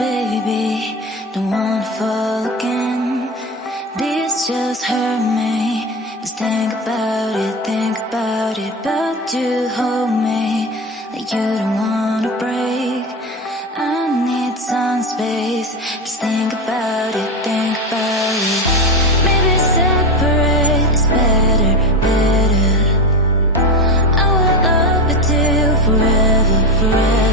baby, don't wanna fall again. This just hurt me. Just think about it, but you hold me like you don't wanna break. I need some space. Just think about it, maybe separate is better, better. I will love you till forever, forever.